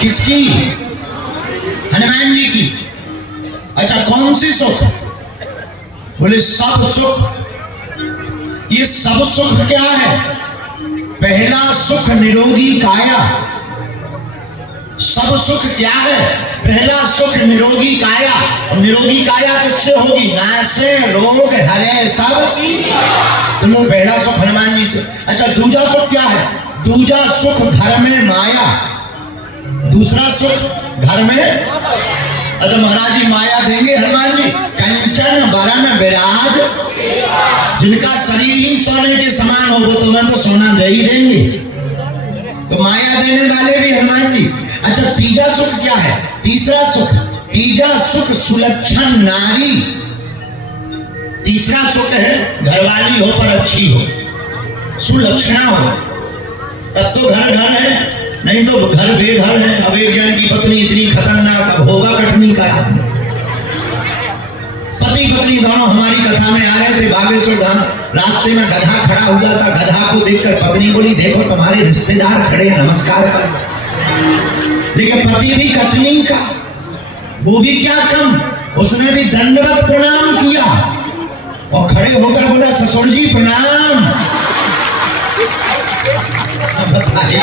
किसकी? हनुमान जी की। अच्छा, कौन सी सुख? बोले सब सुख। ये सब सुख क्या है? पहला सुख निरोगी काया। सब सुख क्या है? पहला सुख निरोगी काया। और निरोगी काया किससे होगी? नासे रोग हरे सब। तो पहला सुख हनुमान जी से। अच्छा, दूसरा सुख क्या है? दूसरा सुख घर में माया। दूसरा सुख घर में। अच्छा, महाराज जी माया देंगे हनुमान जी। कंचन बरन विराज, जिनका शरीर ही सोने के समान हो वो तुम्हें तो सोना दे ही देंगे। तो माया देने वाले भी हनुमान जी। अच्छा, तीसरा सुख क्या है? तीसरा सुख सुलक्षण नारी। तीसरा सुख है घरवाली हो पर अच्छी हो, सुलक्षणा हो, तब तो घर घर है, नहीं तो घर बेघर है। अब एक जन की पत्नी इतनी खतरनाक, होगा कटनी का आदमी। पति पत्नी दोनों हमारी कथा में आ रहे थे बागेश्वर धाम। रास्ते में गधा खड़ा हुआ था। गधा को देखकर पत्नी बोली, देखो तुम्हारे रिश्तेदार खड़े, नमस्कार कर। लेकिन पति भी कटनी का, वो भी क्या कम, उसने भी दंडवत प्रणाम किया और खड़े होकर बोला, ससुर जी प्रणाम। बताइए,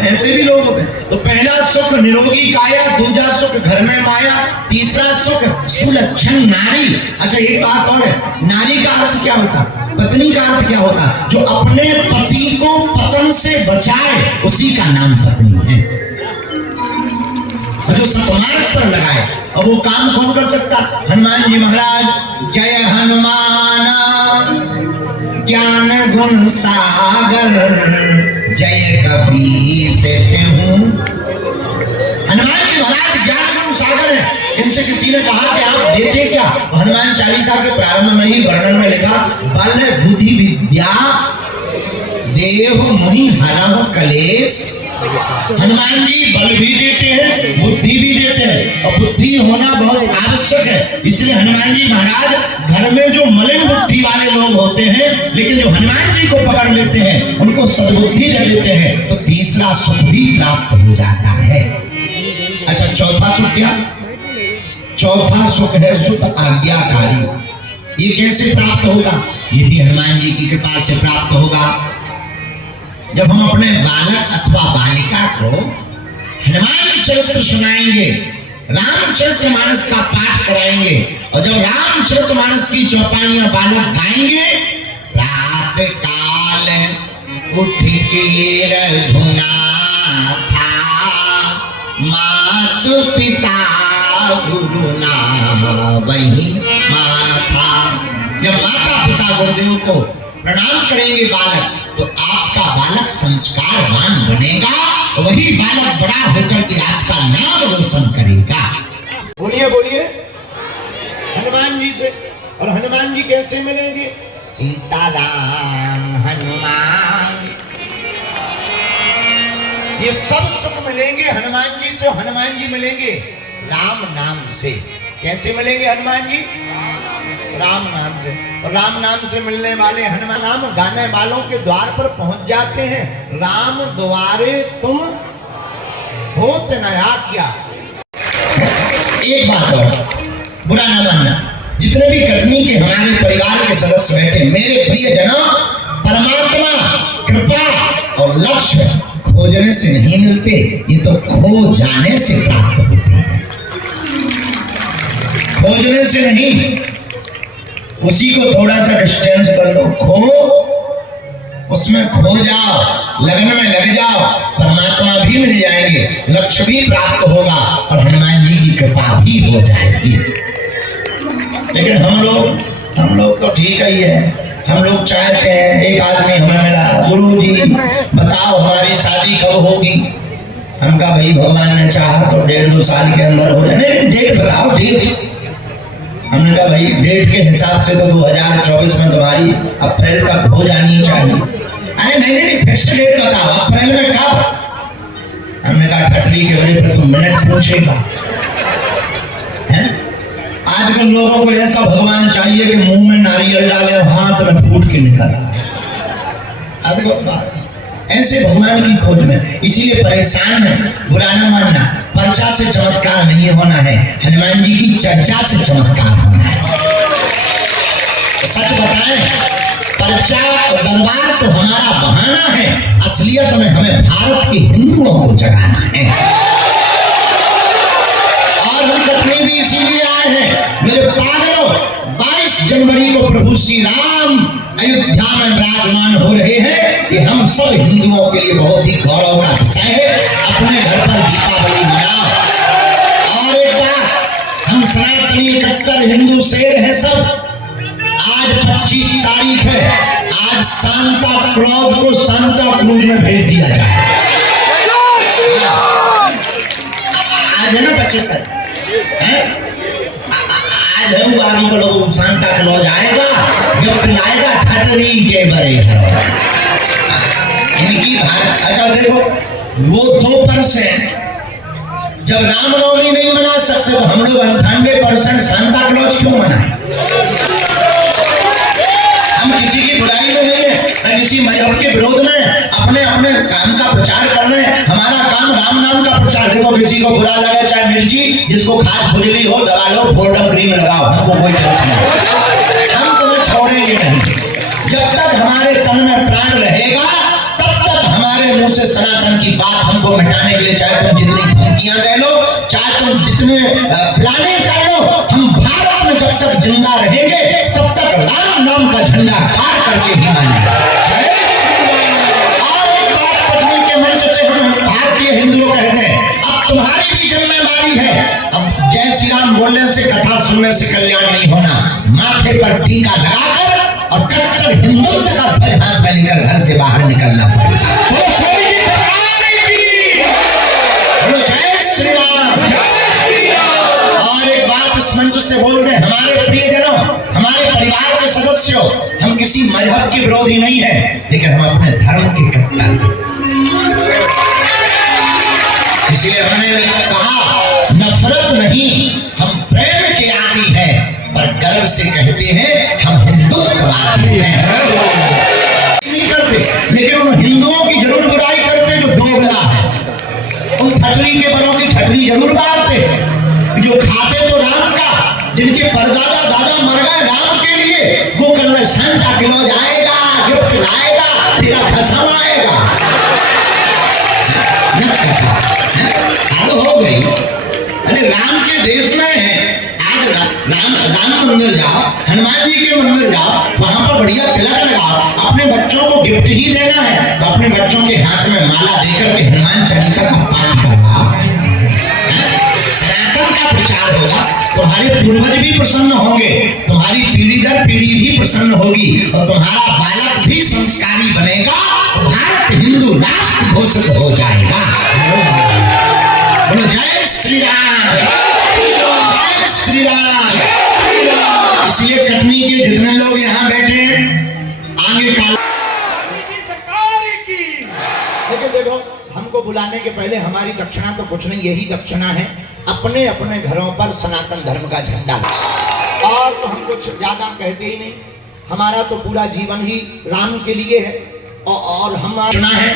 ऐसे भी लोग होते हैं। तो पहला सुख निरोगी काया, दूसरा सुख घर में माया, तीसरा सुख सुलक्षण नारी। अच्छा, एक बात और है, नारी का अर्थ क्या होता? पत्नी का अर्थ क्या होता? जो अपने पति को पतन से बचाए, उसी का नाम पत्नी है। जो सतमार्ग पर लगाए। और वो काम कौन कर सकता? हनुमान जी महाराज। जय हनुमान ज्ञान गुण सागर, जय कपीस तिहु। हनुमान जी महाराज ज्ञान गुण सागर है। इनसे किसी ने कहा कि आप देते क्या? हनुमान चालीसा के प्रारंभ में ही वर्णन में लिखा, बल बुद्धि विद्या देव मोहि हरहु कलेश। हनुमान जी बल भी देते हैं, बुद्धि भी देते हैं, और बुद्धि होना बहुत आवश्यक है। इसलिए हनुमान जी महाराज घर में जो मलिन बुद्धि वाले लोग होते हैं, लेकिन जो हनुमान जी को पकड़ लेते हैं, उनको सद्बुद्धि दे देते हैं, तो तीसरा सुख भी प्राप्त हो जाता है। अच्छा, चौथा सुख क्या? चौथा सुख है सुख आज्ञाकारी। ये कैसे प्राप्त होगा? ये भी हनुमान जी की कृपा से प्राप्त होगा। जब हम अपने बालक अथवा बालिका को हनुमान चरित्र सुनाएंगे, रामचरितमानस का पाठ कराएंगे, और जब रामचरितमानस की चौपाइयां बालक गाएंगे, प्रातः काल उठ के रघुनाथा, मातु पिता गुरु ना वही माथा। जब माता पिता गुरुदेव को प्रणाम करेंगे बालक, तो आपका बालक संस्कारवान बनेगा, वही बालक बड़ा होकर के आपका नाम रोशन करेगा। बोलिए बोलिए हनुमान जी से। और हनुमान जी कैसे मिलेंगे? सीताराम हनुमान, ये सब सुख मिलेंगे हनुमान जी से। हनुमान जी मिलेंगे राम नाम से। कैसे मिलेंगे हनुमान जी? राम नाम से। और राम नाम से मिलने वाले हनुमान नाम गाने वालों के द्वार पर पहुंच जाते हैं। राम द्वारे तुम होत न आज्ञा। एक बात और, बुरा ना मानना, जितने भी कटनी के हमारे परिवार के सदस्य बैठे, मेरे प्रिय जनों, परमात्मा कृपा और लक्ष्य खोजने से नहीं मिलते, ये तो खो जाने से प्राप्त होते हैं। खोजने से नहीं, उसी को थोड़ा सा डिस्टेंस कर दो, उसमें खो जाओ, लगन में लग जाओ, परमात्मा भी मिल जाएंगे, लक्ष्य भी प्राप्त होगा, और हनुमान जी की कृपा भी हो जाएगी। लेकिन हम लोग तो ठीक ही है। हम लोग चाहते हैं, एक आदमी हमें मिला, गुरु जी बताओ हमारी शादी कब होगी? हम कहा भाई भगवान ने चाहा तो 1.5-2 साल के अंदर हो जाए। नहीं, डेट बताओ, डेट। हमने कहा भाई डेट के हिसाब से तो 2024 में तुम्हारी अप्रैल तक हो जानी चाहिए। अरे नहीं, फिक्स डेट बताओ, अप्रैल में कब? हमने कहा ठटली के बड़े पर तुम मिनट पूछेगा। आजकल लोगों को ऐसा भगवान चाहिए कि मुंह में नारियल डाले, हाथ में फूट के निकल रहा है। अद्भुत बात, ऐसे भगवान की खोज में, इसीलिए परेशान है। बुरा न मानना, पर्चा से चमत्कार नहीं होना है, हनुमान जी की चर्चा से चमत्कार होना है। सच बताएं, पर्चा दरबार तो हमारा बहाना है, असलियत में हमें भारत के हिंदुओं को जगाना है। और हम कटनी भी इसीलिए आए हैं मेरे पागलों। 22 जनवरी को प्रभु श्री राम अयोध्या में विराजमान हो रहे हैं। ये हम सब हिंदुओं के लिए बहुत ही गौरव का विषय है। अपने घर पर दीपावली मनाओ। और एक बात, हम सनातनी कट्टर हिंदू शेर हैं सब। आज 25 तारीख है, आज सांता क्लॉज को सांता क्रूज में भेज दिया जाए। आज है ना 25 तारीख, आज है बारी को लोग सांता क्लॉज आएगा, गिफ्ट लाएगा ठटरी के बड़े घर। इनकी भारत, अच्छा देखो, वो 2% जब रामनवमी नहीं मना सकते तो हम लोग 98% सांता क्लॉज क्यों मनाएं? हम किसी की बुराई में नहीं है, न किसी मजहब के विरोध में, अपने अपने काम का प्रचार कर रहे हैं। हमारा काम राम नाम का प्रचार। देखो, किसी को बुरा लगे, चाहे मिर्ची, जिसको खास खुजली हो दबा लो, फोल्डर क्रीम लगाओ, हमको कोई टेंशन नहीं। हम तुम्हें छोड़ेंगे नहीं। जब तक हमारे तन में प्राण रहेगा तब तक हमारे मुंह से सनातन की बात हमको मिटाने के लिए, चाहे तुम जितनी धमकियां दे लो, चाहे तुम जितने प्लानिंग कर लो, हम भारत में जब तक जिंदा रहेंगे तब तक राम नाम का झंडा गाड़ करके ही मानेंगे। और एक बात कटनी के मंच से हम भारतीय हिंदुओं कहते हैं, अब तुम्हारी भी जिम्मेदारी है। अब जय श्री राम बोलने से, कथा सुनने से कल्याण नहीं होना। माथे पर टीका लगाकर और कट्टर हिंदुत्व का ध्वज हाथ में लेकर घर से बाहर निकलना पड़ेगा। जय श्री राम। और एक बात इस मंच से बोल दे, हमारे प्रियजनों, हमारे परिवार के सदस्यों, हम किसी मजहब के विरोधी नहीं है, लेकिन हम अपने धर्म के कट्टर हैं। इसलिए हमने कहा, नफरत नहीं, हम प्रेम के आदी हैं, पर गर्व से कहते हैं हम हिंदुत्ववादी हैं। नहीं करते, लेकिन उन हिंदुओं की जरूर बुराई करते जो दोगला है। उन ठटरी के बड़ों की ठटरी जरूर मारते, जो खाते तो राम का, जिनके परदादा दादा मर गए राम के लिए, वो कर रहे सांता क्लॉज आएगा, गिफ्ट लाएगा, तेरा खसम आएगा। हो गई। अरे राम के देश में आज राम मंदिर जाओ, हनुमान जी के मंदिर जाओ, वहां पर बढ़िया तिलक लगाओ। अपने बच्चों को गिफ्ट ही देना है तो अपने बच्चों के हाथ में माला देकर के हनुमान चालीसा का पाठ करवाओ। सनातन का प्रचार होगा, तुम्हारे पूर्वज भी प्रसन्न होंगे, तुम्हारी पीढ़ी दर पीढ़ी भी प्रसन्न होगी, और तुम्हारा बालक भी संस्कारी बनेगा, भारत हिंदू राष्ट्र घोषित हो जाएगा। बोलो जय श्री राम, जय श्री राम। इसलिए कटनी के जितने लोग यहाँ बैठे आगे काल, लेकिन देखो, हमको बुलाने के पहले हमारी दक्षिणा तो कुछ नहीं, यही दक्षिणा है, अपने अपने घरों पर सनातन धर्म का झंडा। और तो हम कुछ ज्यादा कहते ही नहीं, हमारा तो पूरा जीवन ही राम के लिए है। और हम चुना है,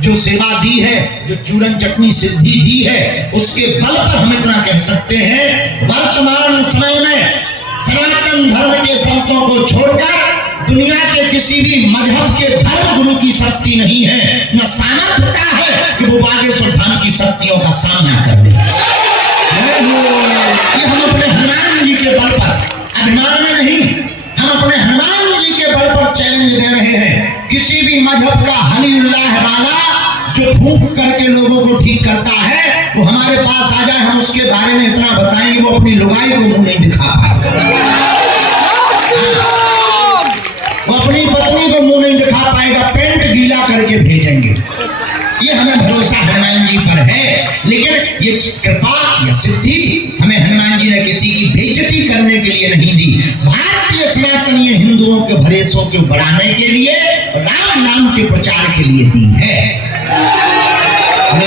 जो सेवा दी है, जो चूरन चटनी सिद्धि दी है, उसके बल पर हम इतना कह सकते हैं, वर्तमान समय में सनातन धर्म के संतों को छोड़कर दुनिया के किसी भी मजहब के धर्म गुरु की शक्ति नहीं है, न सामर्थ्यता है कि वो बागेश्वर धाम की शक्तियों का सामना कर ले। ये हम अपने हनुमान जी के बल पर, अभिमान में नहीं, हम अपने हनुमान जी के बल पर चैलेंज दे रहे हैं। किसी भी मजहब का हलीउल्लाह वाला जो फूंक करके लोगों को ठीक करता है, वो हमारे पास आ जाए, हम उसके बारे में इतना बताएंगे, वो अपनी लुगाई को मुंह नहीं दिखा पाएगा, वो अपनी पत्नी को मुंह नहीं दिखा पाएगा, पेंट गीला करके भेजेंगे। ये हमें भरोसा हनुमान जी पर है, लेकिन ये कृपा या सिद्धि हमें हनुमान जी ने किसी की बेइज्जती करने के लिए नहीं दी, भारतीय सनातनीय हिंदुओं के भरोसों को बढ़ाने के लिए, राम नाम के प्रचार के लिए दी है।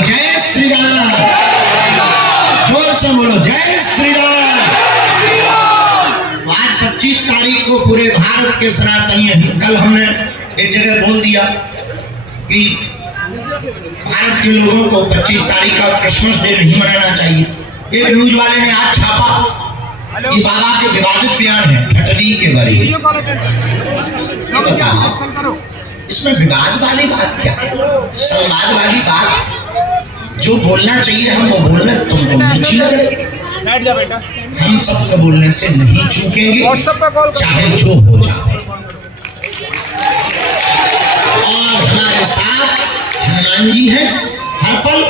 जय श्री राम, जोर से बोलो जय श्री राम। आज 25 तारीख को पूरे भारत के सनातनीय, कल हमने एक जगह बोल दिया कि भारत के लोगों को 25 तारीख का क्रिसमस डे नहीं मनाना चाहिए। एक न्यूज वाले ने आज छापा, ये बाबा के विवादित बयान है ठटरी के बारे में। बताओ इसमें विवाद वाली बात क्या है, संवाद वाली बात? जो बोलना चाहिए हम वो बोलना, तुमको नीची लग रही। हम सबको बोलने से नहीं चूकेंगे, चाहे जो हो जाए। और हमारे साथ हनुमान जी हैं हर पल,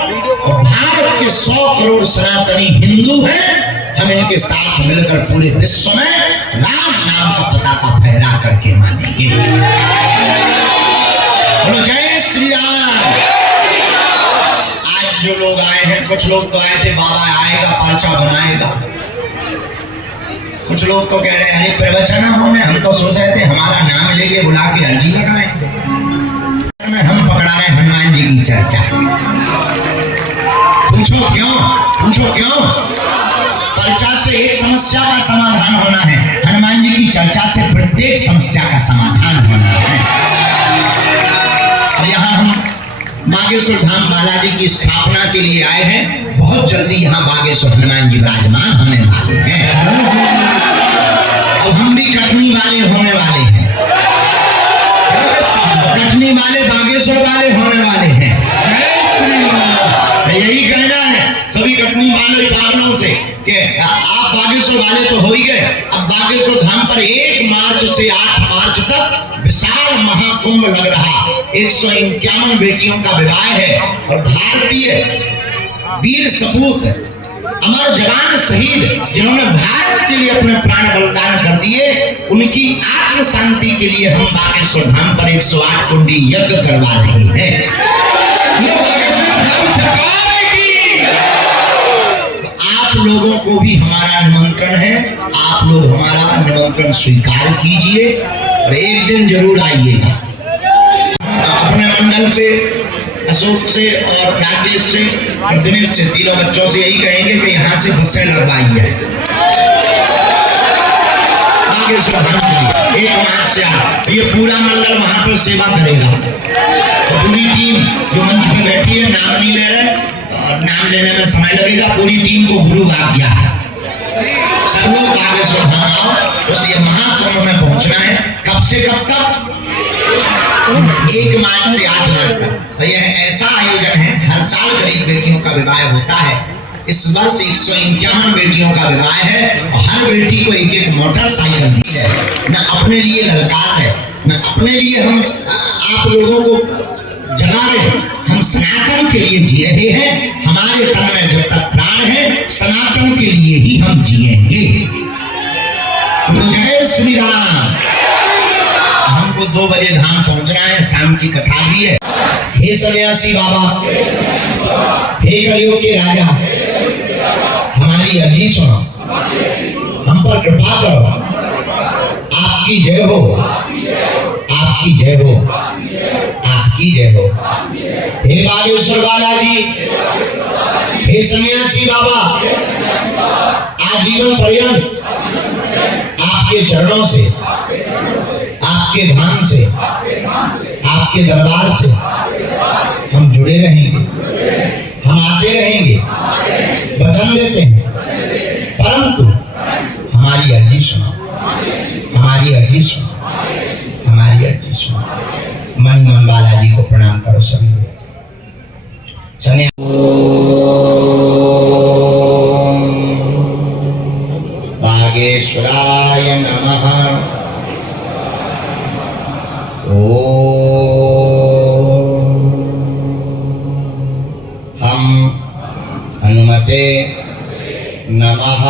और भारत के 100 करोड़ सनातनी हिंदू हैं। हम इनके साथ मिलकर पूरे विश्व में राम नाम का पताका फहरा करके मानेंगे। बोलो जय श्री राम। आज जो लोग आए हैं, कुछ लोग तो आए थे बाबा आएगा पर्चा बनाएगा, कुछ लोग तो कह रहे हैं अरे प्रवचन होने, हम तो सोच रहे थे हमारा नाम लेके बुला के अर्जी लगाएंगे। हम पकड़ा रहे हनुमान जी की चर्चा। पूछो क्यों, पूछो क्यों? पर्चा से एक समस्या का समाधान होना है, हनुमान जी की चर्चा से प्रत्येक समस्या का समाधान होना है। और यहाँ हम बागेश्वर धाम बालाजी की स्थापना के लिए आए हैं। बहुत जल्दी यहाँ बागेश्वर हनुमान जी विराजमान होने वाले हैं। अब हम भी कटनी वाले होने वाले हैं, कटनी वाले बागेश्वर वाले होने वाले हैं। यही कहना है सभी कटनी वाले पालनों से कि आप बागेश्वर वाले तो हो ही गए, अब बागेश्वर धाम पर 1 मार्च से 8 मार्च तक विशाल महाकुंभ लग रहा। 151 बेटियों का विवाह है और भारतीय वीर सपूत अमर जवान शहीद जिन्होंने भारत के लिए अपने प्राण बलिदान कर दिए, उनकी आत्म शांति के लिए हम बागेश्वर धाम पर 108 कुंडी यज्ञ करवा रहे हैं। आप लोगों को भी हमारा निमंत्रण है, आप लोग हमारा निमंत्रण स्वीकार कीजिए और एक दिन जरूर आइएगा। अपने मंडल से, अशोक से और राजेश से और दिनेश से, तीनों बच्चों से यही कहेंगे कि यहाँ से बसें लगवाइए बागेश्वर धाम के लिए। 1 मार्च से आप ये पूरा मंडल वहाँ पर सेवा करेगा। तो पूरी टीम जो मंच पे बैठी है, नाम नहीं ले रहे और नाम लेने में समय लगेगा, पूरी टीम को गुरु आज्ञा है, सब लोग बागेश्वर धाम आओ। उस ये महाकुंभ में पहुंचना है। कब से कब तक? 1 मार्च से 8 मार्च तक। तो यह ऐसा आयोजन है, हर साल गरीब बेटियों का विवाह होता है। इस वर्ष 151 बेटियों का विवाह है और हर बेटी को 1-1 मोटरसाइकिल दी है। न अपने लिए ललकार है, न अपने लिए हम आप लोगों को जगा रहे हैं, हम सनातन के लिए जी रहे हैं। हमारे तन में जब तक प्राण है, सनातन के लिए ही हम जिएंगे। जय श्री राम। हमको 2 बजे धाम पहुंचना है, शाम की कथा भी है। हे सन्यासी बाबा, हे कलयुग के राजा, हमारी अर्जी सुनो, हम पर कृपा करो। आपकी जय हो, आपकी जय हो, आपकी जय हो। हे बागेश्वर बालाजी, हे सन्यासी बाबा, आजीवन पर्यंत आपके चरणों से, आपके धाम से, आपके दरबार से हम जुड़े रहेंगे, हम आते रहेंगे, वचन देते हैं। परंतु हमारी अर्जी सुनो, हमारी अर्जी सुनो, हमारी अर्जी सुनो। मणिमोहन बालाजी को प्रणाम करो सभी। बागेश्वराय नमः। हम हनुमते नमः।